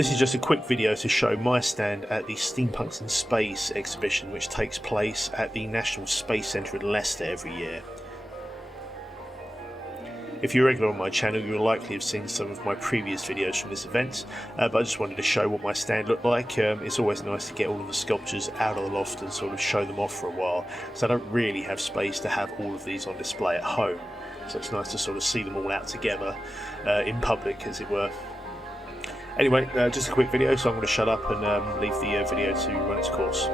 This is just a quick video to show my stand at the Steampunks in Space exhibition, which takes place at the National Space Centre in Leicester every year. If you're regular on my channel, you'll likely have seen some of my previous videos from this event, but I just wanted to show what my stand looked like. It's always nice to get all of the sculptures out of the loft and sort of show them off for a while, so I don't really have space to have all of these on display at home, so it's nice to sort of see them all out together in public, as it were. Anyway, just a quick video, so I'm going to shut up and leave the video to run its course.